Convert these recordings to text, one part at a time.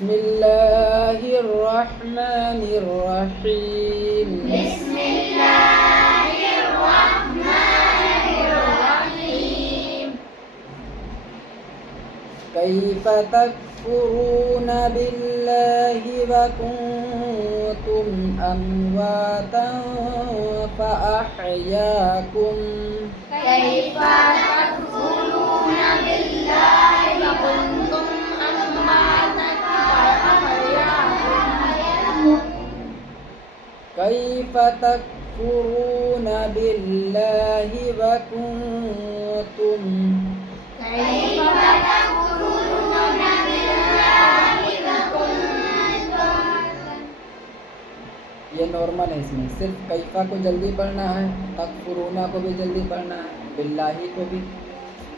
बिस्मिल्लाहिर रहमानिर रहीम। बिस्मिल्लाहिर रहमानिर रहीम। कैफ़ तकफ़ुरून बिल्लाहि व कुन्तुम अमवातन फ़अहयाकुम। कैफ़ तकफ़ुरून बिल्लाहि व कुन्तुम अमवातन फ़अहयाकुम। कैफ़ तकफ़ुरून बिल्लाहि व कुन्तुम कैफ़ तकफ़ुरून बिल्लाहि व कुन्तुम। ये नॉर्मल है, इसमें सिर्फ कैफ़ा को जल्दी पढ़ना है, तकफ़ुरूना को भी जल्दी पढ़ना है, बिल्लाही को भी,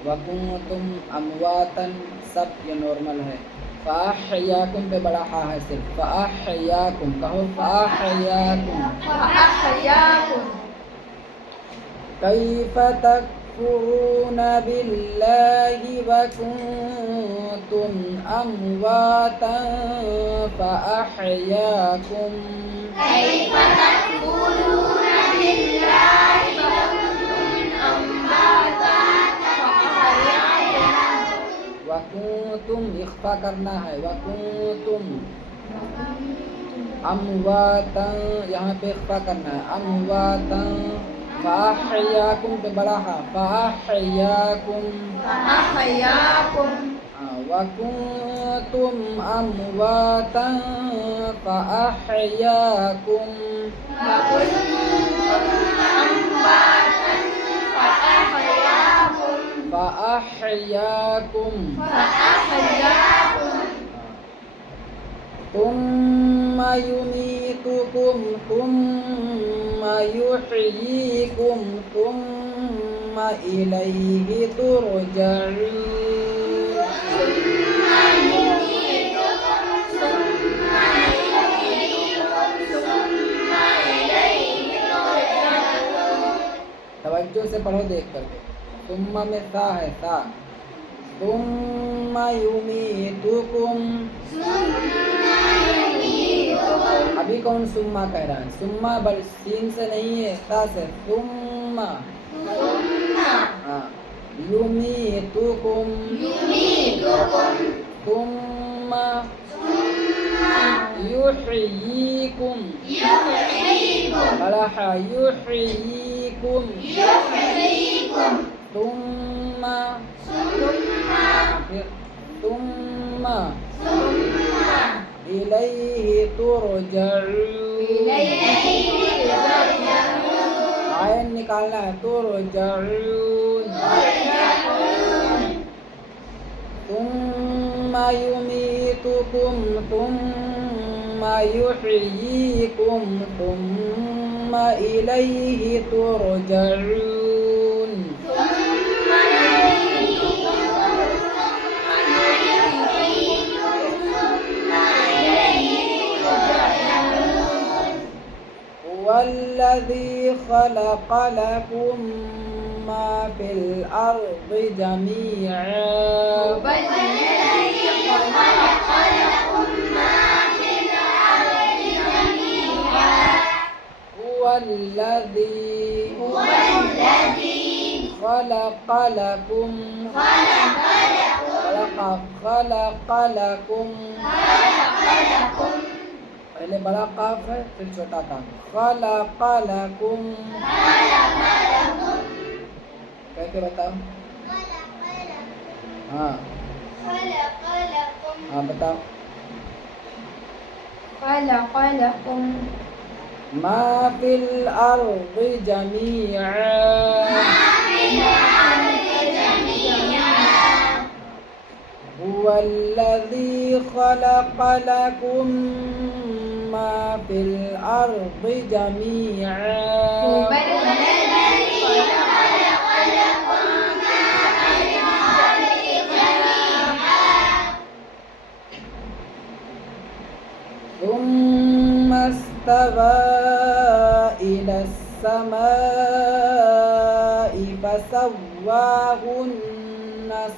वकुन्तुम अमवातन सब ये नॉर्मल है। फ़अहयाकुम पे बड़ा हा है सिर्फ, फ़अहयाकुम कहो, फ़अहयाकुम। फ़अहयाकुम। कैफ़ तकफ़ुरून बिल्लाहि व कुन्तुम अमवातन फ़अहयाकुम। कैफ़ तकफ़ुरून बिल्लाहि व कुन्तुम अमवातन फ़अहयाकुम। वकुन्तुम इख्फ़ा करना है, वकुन्तुम अमवातन यहाँ पे इख्फ़ा करना है, अमवातन फ़अहयाकुम पे बड़ा हा, फ़अहयाकुम। फ़अहयाकुम। वकुन्तुम अमवातन फ़अहयाकुम। वकुन्तुम अमवातन फ़अहयाकुम। फ़अहयाकुम। फ़अहयाकुम। तुम्मा युमीतुकुम तुम्मा युहयीकुम तुम्मा इलैहि तुरजऊन। सुम्मा युमीतुकुम सुम्मा युहयीकुम सुम्मा इलैहि तुरजऊन। तवज्जो से पढ़ो देख करके, तुम्मा में सा है, सा, तुम्मा युमीतुकुम। अभी कौन सुम्मा कह रहा है? सुम्मा बल सीन से नहीं है, ता से, तुम्मा। हाँ, युमीतुकुम तुम्मा युहयीकुम बड़ा हा, युहयीकुम तुम्मा फिर तुम्मा इलैहि तुरजऊन। आयन निकालना है, तुरजऊन। तुम्मा युमीतुकुम तुम्मा युहयीकुम तुम्मा इलैहि तुरजऊन। वल्लज़ी खलक़ लकुम मा फिल अर्ज़ि जमीअन। वल्लज़ी खलक़ लकुम खलक़ लकुम। पहले बड़ा काफ है फिर छोटा काफ, खलक़ लकुम। कह के बताओ। हाँ हाँ बताओ। खलक़ लकुम मा फिल अर्ज़ि जमीअन। हुवल्लज़ी खलक़ लकुम मा फिल अर्ज़ि जमीअन। सुम्मा इस्तवा इलस समाइ फसव्वाहुन्ना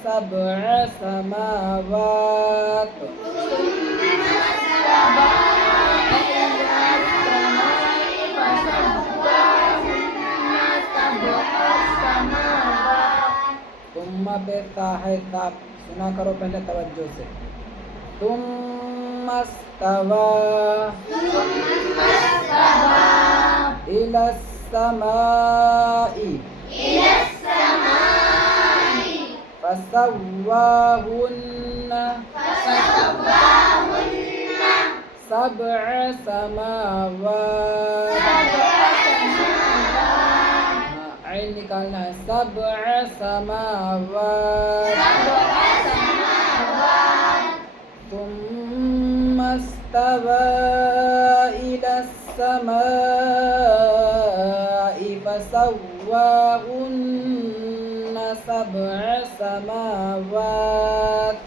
सबअ समावात। तुम्मा पे ता है ता, सुना करो पहले तवज्जो से। तुम्मा इस्तवा इला समाई फसव्वाहुन्ना सबअ समावात। आइन निकालना है, सबअ समावात। तुम्मा इस्तवा इला समाई फसव्वाहुन्ना सबअ समावात।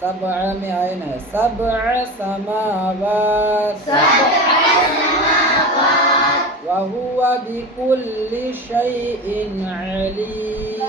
सबअ में आयन है, सबअ समावात। वहुवा बिकुल्लि शैइन अलीम।